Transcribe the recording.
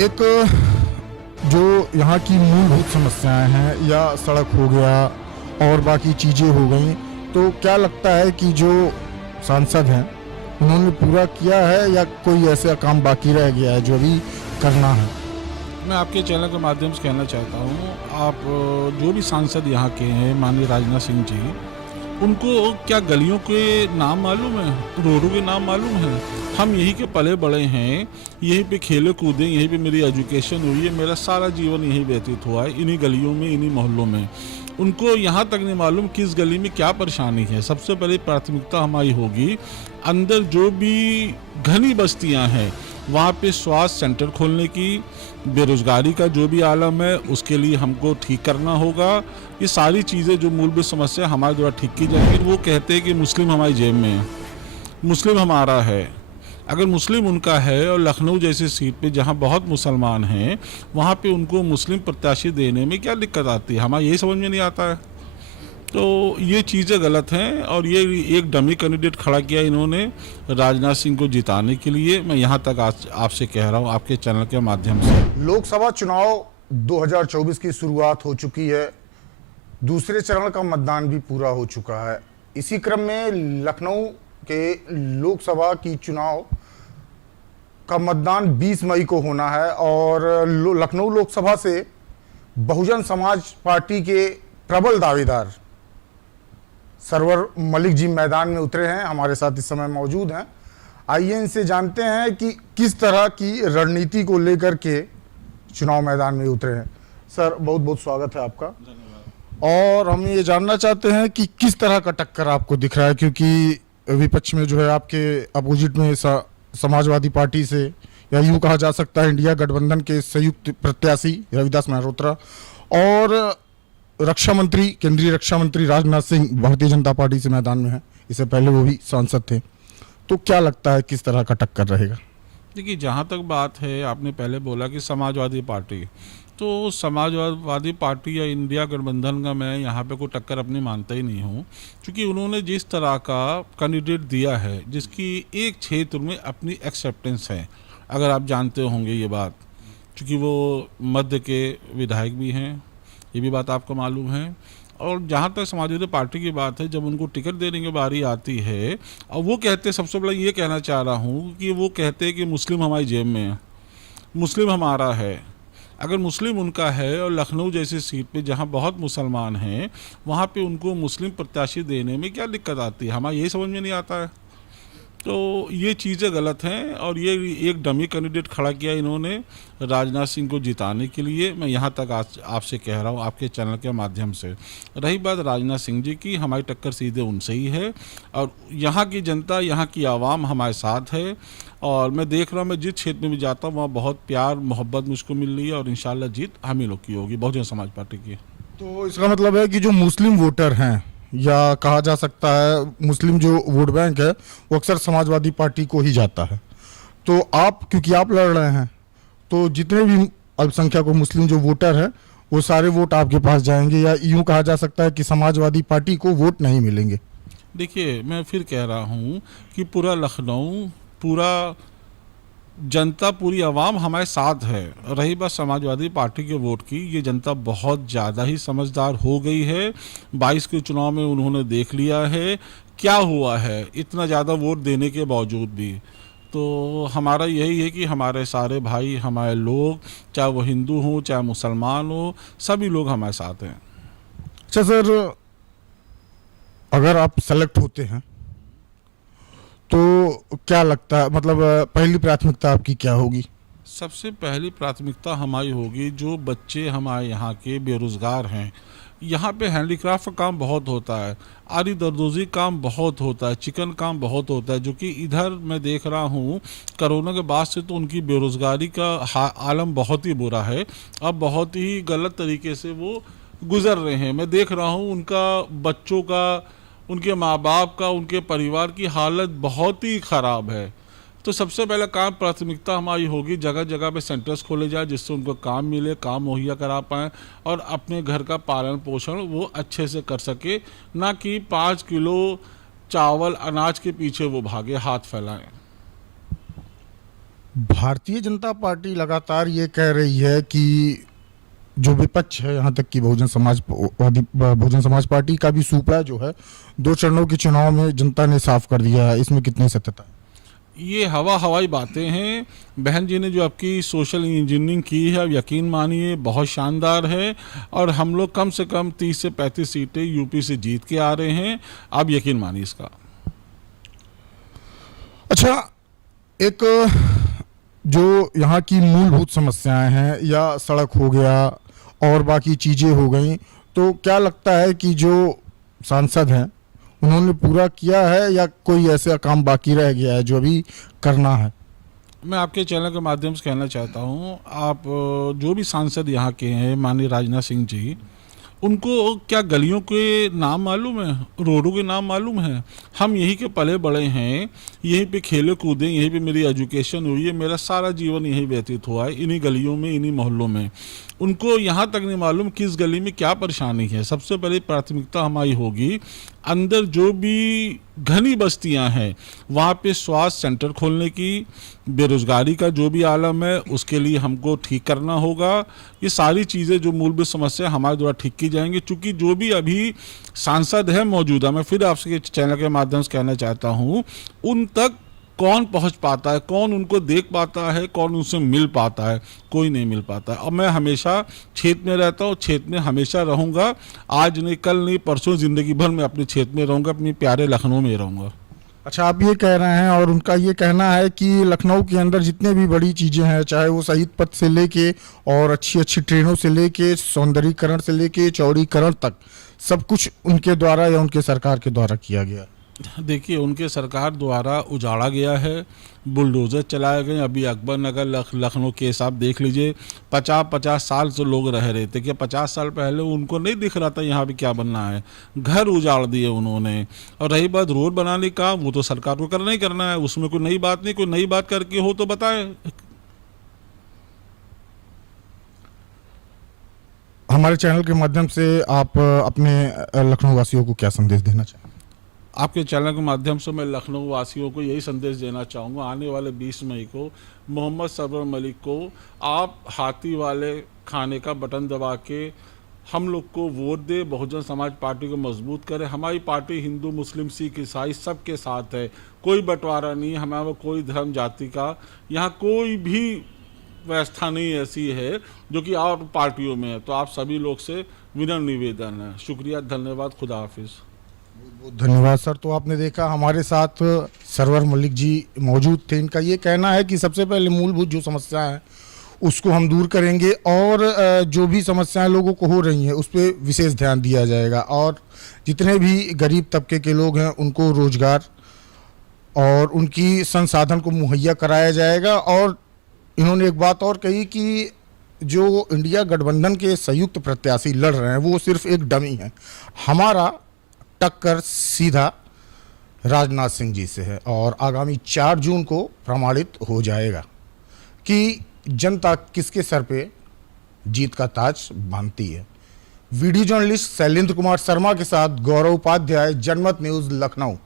एक जो यहाँ की मूलभूत समस्याएं हैं या सड़क हो गया और बाकी चीज़ें हो गई, तो क्या लगता है कि जो सांसद हैं उन्होंने पूरा किया है या कोई ऐसा काम बाकी रह गया है जो अभी करना है? मैं आपके चैनल के माध्यम से कहना चाहता हूँ, आप जो भी सांसद यहाँ के हैं माननीय राजनाथ सिंह जी, उनको क्या गलियों के नाम मालूम है, रोडों के नाम मालूम है? हम यहीं के पले बड़े हैं, यहीं पे खेले कूदे, यहीं पे मेरी एजुकेशन हुई है, मेरा सारा जीवन यहीं व्यतीत हुआ है, इन्हीं गलियों में, इन्हीं मोहल्लों में। उनको यहाँ तक नहीं मालूम किस गली में क्या परेशानी है। सबसे पहले प्राथमिकता हमारी होगी, अंदर जो भी घनी बस्तियाँ हैं वहाँ पे स्वास्थ्य सेंटर खोलने की, बेरोजगारी का जो भी आलम है उसके लिए हमको ठीक करना होगा। ये सारी चीज़ें जो मूलभूत समस्या हमारे द्वारा ठीक की जाएंगी। वो कहते हैं कि मुस्लिम हमारी जेब में है, मुस्लिम हमारा है। अगर मुस्लिम उनका है और लखनऊ जैसी सीट पे जहाँ बहुत मुसलमान हैं वहाँ पे उनको मुस्लिम प्रत्याशी देने में क्या दिक्कत आती है, हमारा यही समझ में नहीं आता है। तो ये चीज़ें गलत हैं और ये एक डमी कैंडिडेट खड़ा किया इन्होंने राजनाथ सिंह को जिताने के लिए। मैं यहाँ तक आपसे कह रहा हूँ आपके चैनल के माध्यम से। लोकसभा चुनाव 2024 की शुरुआत हो चुकी है, दूसरे चरण का मतदान भी पूरा हो चुका है। इसी क्रम में लखनऊ के लोकसभा की चुनाव का मतदान 20 मई को होना है और लखनऊ लोकसभा से बहुजन समाज पार्टी के प्रबल दावेदार सरवर मलिक जी मैदान में उतरे हैं, हमारे साथ इस समय मौजूद हैं। आइए इनसे जानते हैं कि किस तरह की रणनीति को लेकर के चुनाव मैदान में उतरे हैं। सर, बहुत बहुत स्वागत है आपका। और हम ये जानना चाहते हैं कि किस तरह का टक्कर आपको दिख रहा है, क्योंकि विपक्ष में जो है आपके अपोजिट में समाजवादी पार्टी से, या यूँ कहा जा सकता है इंडिया गठबंधन के संयुक्त प्रत्याशी रविदास मेहरोत्रा, और रक्षा मंत्री, केंद्रीय रक्षा मंत्री राजनाथ सिंह भारतीय जनता पार्टी से मैदान में है। इससे पहले वो भी सांसद थे। तो क्या लगता है किस तरह का टक्कर रहेगा? देखिए, जहाँ तक बात है, आपने पहले बोला कि समाजवादी पार्टी, तो समाजवादी पार्टी या इंडिया गठबंधन का मैं यहाँ पे कोई टक्कर अपनी मानता ही नहीं हूँ, क्योंकि उन्होंने जिस तरह का कैंडिडेट दिया है जिसकी एक क्षेत्र में अपनी एक्सेप्टेंस है, अगर आप जानते होंगे ये बात, क्योंकि वो मध्य के विधायक भी हैं, ये भी बात आपको मालूम है। और जहाँ तक समाजवादी पार्टी की बात है, जब उनको टिकट देने की बारी आती है और वो कहते हैं, सबसे पहले ये कहना चाह रहा हूँ कि वो कहते हैं कि मुस्लिम हमारी जेब में है, मुस्लिम हमारा है। अगर मुस्लिम उनका है और लखनऊ जैसी सीट पे जहाँ बहुत मुसलमान हैं वहाँ पे उनको मुस्लिम प्रत्याशी देने में क्या दिक्कत आती है, हमारा यही समझ में नहीं आता है। तो ये चीज़ें गलत हैं और ये एक डमी कैंडिडेट खड़ा किया इन्होंने राजनाथ सिंह को जिताने के लिए। मैं यहाँ तक आपसे कह रहा हूँ आपके चैनल के माध्यम से। रही बात राजनाथ सिंह जी की, हमारी टक्कर सीधे उनसे ही है और यहाँ की जनता, यहाँ की आवाम हमारे साथ है। और मैं देख रहा हूँ, मैं जिस क्षेत्र में भी जाता हूँ वहाँ बहुत प्यार मोहब्बत मुझको मिल रही है और इंशाल्लाह जीत हम ही लोग की होगी, बहुजन समाज पार्टी की। तो इसका मतलब है कि जो मुस्लिम वोटर हैं, या कहा जा सकता है मुस्लिम जो वोट बैंक है, वो अक्सर समाजवादी पार्टी को ही जाता है। तो आप, क्योंकि आप लड़ रहे हैं, तो जितने भी अल्पसंख्यक मुस्लिम जो वोटर हैं वो सारे वोट आपके पास जाएंगे, या यूं कहा जा सकता है कि समाजवादी पार्टी को वोट नहीं मिलेंगे? देखिए, मैं फिर कह रहा हूँ कि पूरा लखनऊ, पूरा जनता, पूरी आवाम हमारे साथ है। रही बात समाजवादी पार्टी के वोट की, ये जनता बहुत ज़्यादा ही समझदार हो गई है। 22 के चुनाव में उन्होंने देख लिया है क्या हुआ है, इतना ज़्यादा वोट देने के बावजूद भी। तो हमारा यही है कि हमारे सारे भाई, हमारे लोग, चाहे वो हिंदू हों चाहे मुसलमान हो, सभी लोग हमारे साथ हैं। अच्छा सर, अगर आप सेलेक्ट होते हैं तो क्या लगता है, मतलब पहली प्राथमिकता आपकी क्या होगी? सबसे पहली प्राथमिकता हमारी होगी जो बच्चे हमारे यहाँ के बेरोज़गार हैं। यहाँ पे हैंडीक्राफ्ट का काम बहुत होता है, आरी दरदोजी काम बहुत होता है, चिकन काम बहुत होता है, जो कि इधर मैं देख रहा हूँ कोरोना के बाद से तो उनकी बेरोज़गारी का आलम बहुत ही बुरा है। अब बहुत ही गलत तरीके से वो गुज़र रहे हैं। मैं देख रहा हूँ उनका, बच्चों का, उनके माँ बाप का, उनके परिवार की हालत बहुत ही ख़राब है। तो सबसे पहला काम, प्राथमिकता हमारी होगी जगह जगह पे सेंटर्स खोले जाए जिससे उनको काम मिले, काम मुहैया करा पाएँ और अपने घर का पालन पोषण वो अच्छे से कर सके, ना कि 5 किलो चावल अनाज के पीछे वो भागे, हाथ फैलाएं। भारतीय जनता पार्टी लगातार ये कह रही है कि जो विपक्ष है, यहाँ तक कि बहुजन समाज पार्टी का भी सुपड़ा जो है 2 चरणों के चुनाव में जनता ने साफ कर दिया है, इसमें कितनी सत्यता है? ये हवाई बातें हैं। बहन जी ने जो आपकी सोशल इंजीनियरिंग की है, अब यकीन मानिए बहुत शानदार है, और हम लोग कम से कम 30 से 35 सीटें यूपी से जीत के आ रहे हैं। आप यकीन मानिए इसका। अच्छा, एक जो यहाँ की मूलभूत समस्याएं हैं, या सड़क हो गया और बाकी चीज़ें हो गई, तो क्या लगता है कि जो सांसद हैं उन्होंने पूरा किया है, या कोई ऐसा काम बाकी रह गया है जो अभी करना है? मैं आपके चैनल के माध्यम से कहना चाहता हूँ, आप जो भी सांसद यहाँ के हैं, माननीय राजनाथ सिंह जी, उनको क्या गलियों के नाम मालूम है, रोडों के नाम मालूम है? हम यहीं के पले बड़े हैं, यहीं पे खेले कूदे, यहीं पे मेरी एजुकेशन हुई है, मेरा सारा जीवन यहीं व्यतीत हुआ है, इन्हीं गलियों में, इन्हीं मोहल्लों में। उनको यहाँ तक नहीं मालूम किस गली में क्या परेशानी है। सबसे पहले प्राथमिकता हमारी होगी, अंदर जो भी घनी बस्तियां हैं वहाँ पे स्वास्थ्य सेंटर खोलने की, बेरोजगारी का जो भी आलम है उसके लिए हमको ठीक करना होगा। ये सारी चीज़ें जो मूलभूत समस्या हमारे द्वारा ठीक की जाएंगी। चूँकि जो भी अभी सांसद है मौजूदा, मैं फिर आपसे चैनल के माध्यम से कहना चाहता हूँ, उन तक कौन पहुंच पाता है, कौन उनको देख पाता है, कौन उनसे मिल पाता है? कोई नहीं मिल पाता है। और मैं हमेशा क्षेत्र में रहता हूँ, क्षेत्र में हमेशा रहूँगा। आज नहीं, कल नहीं, परसों, ज़िंदगी भर मैं अपने क्षेत्र में रहूँगा, अपने प्यारे लखनऊ में रहूँगा। अच्छा, आप ये कह रहे हैं, और उनका ये कहना है कि लखनऊ के अंदर जितने भी बड़ी चीज़ें हैं, चाहे वो शहीद पथ से लेके और अच्छी अच्छी ट्रेनों से लेके, सौंदर्यीकरण से लेके चौड़ीकरण तक, सब कुछ उनके द्वारा या उनके सरकार के द्वारा किया गया। देखिए, उनके सरकार द्वारा उजाड़ा गया है, बुलडोज़र चलाए गए। अभी अकबर नगर लखनऊ केस आप देख लीजिए, 50-50 साल से लोग रह रहे थे। कि 50 साल पहले उनको नहीं दिख रहा था यहाँ पे क्या बनना है? घर उजाड़ दिए उन्होंने। और रही बात रोड बनाने का, वो तो सरकार को करना ही करना है, उसमें कोई नई बात नहीं। कोई नई बात करके हो तो बताएं। हमारे चैनल के माध्यम से आप अपने लखनऊ वासियों को क्या संदेश देना चाहेंगे? आपके चैनल के माध्यम से मैं लखनऊ वासियों को यही संदेश देना चाहूँगा, आने वाले 20 मई को मोहम्मद सरवर मलिक को आप हाथी वाले खाने का बटन दबा के हम लोग को वोट दे, बहुजन समाज पार्टी को मजबूत करे। हमारी पार्टी हिंदू, मुस्लिम, सिख, ईसाई सबके साथ है, कोई बंटवारा नहीं है, हमारा कोई धर्म जाति का यहाँ कोई भी व्यवस्था नहीं ऐसी है जो कि और पार्टियों में है। तो आप सभी लोग से विनम्र निवेदन है। शुक्रिया, धन्यवाद, खुदा हाफिज़। बहुत धन्यवाद सर। तो आपने देखा, हमारे साथ सरवर मलिक जी मौजूद थे। इनका ये कहना है कि सबसे पहले मूलभूत जो समस्याएं हैं उसको हम दूर करेंगे, और जो भी समस्याएं लोगों को हो रही हैं उस पर विशेष ध्यान दिया जाएगा, और जितने भी गरीब तबके के लोग हैं उनको रोजगार और उनकी संसाधन को मुहैया कराया जाएगा। और इन्होंने एक बात और कही कि जो इंडिया गठबंधन के संयुक्त प्रत्याशी लड़ रहे हैं वो सिर्फ एक डमी है, हमारा टक्कर सीधा राजनाथ सिंह जी से है, और आगामी 4 जून को प्रमाणित हो जाएगा कि जनता किसके सर पे जीत का ताज बांधती है। वीडियो जर्नलिस्ट शैलेंद्र कुमार शर्मा के साथ गौरव उपाध्याय, जनमत न्यूज़, लखनऊ।